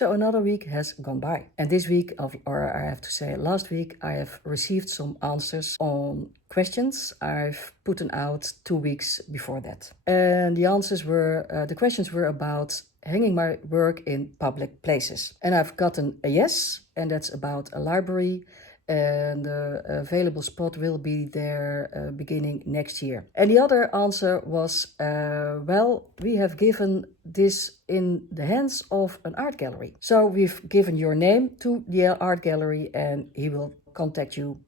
So another week has gone by. And this week, or I have to say last week, I have received some answers on questions I've put out 2 weeks before that. And the questions were about hanging my work in public places. And I've gotten a yes, and that's about a library, and the available spot will be there beginning next year. And the other answer was, well, we have given this in the hands of an art gallery. So we've given your name to the art gallery and he will contact you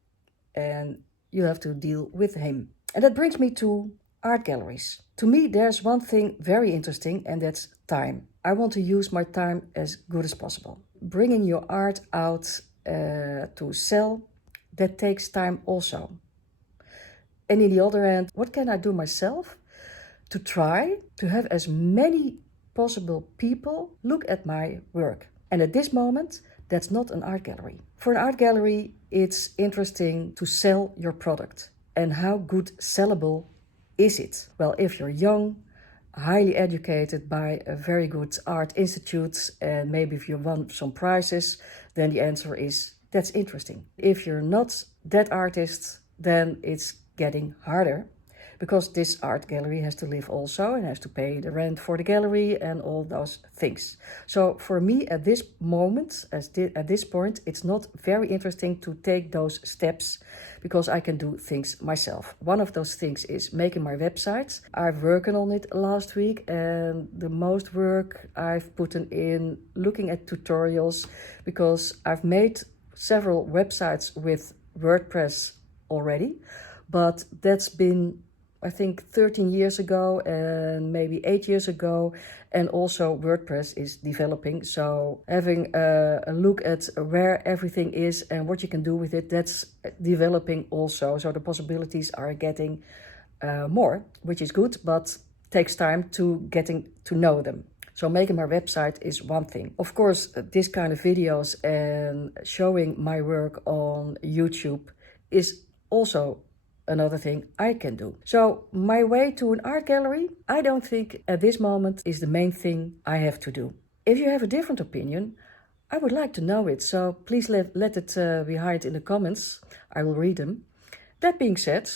and you have to deal with him. And that brings me to art galleries. To me, there's one thing very interesting, and that's time. I want to use my time as good as possible. Bringing your art out to sell, that takes time also. And in the other hand, what can I do myself to try to have as many possible people look at my work? And at this moment, that's not an art gallery. For an art gallery, it's interesting to sell your product. And how good sellable is it? Well, if you're young, highly educated by a very good art institute, and maybe if you won some prizes, then the answer is that's interesting. If you're not that artist, then it's getting harder, because this art gallery has to live also and has to pay the rent for the gallery and all those things. So for me at this moment, at this point, it's not very interesting to take those steps, because I can do things myself. One of those things is making my website. I've worked on it last week, and the most work I've put in looking at tutorials, because I've made several websites with WordPress already, but that's been, I think, 13 years ago and maybe 8 years ago. And also WordPress is developing. So having a look at where everything is and what you can do with it, that's developing also. So the possibilities are getting more, which is good, but takes time to getting to know them. So making my website is one thing. Of course, this kind of videos and showing my work on YouTube is also another thing I can do. So my way to an art gallery, I don't think at this moment is the main thing I have to do. If you have a different opinion, I would like to know it. So please let it behind in the comments. I will read them. That being said,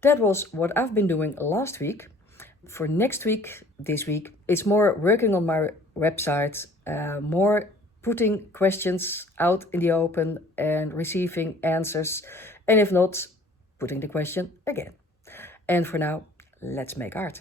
that was what I've been doing last week. For next week, this week, it's more working on my website, more putting questions out in the open and receiving answers. And if not, putting the question again. And for now, let's make art.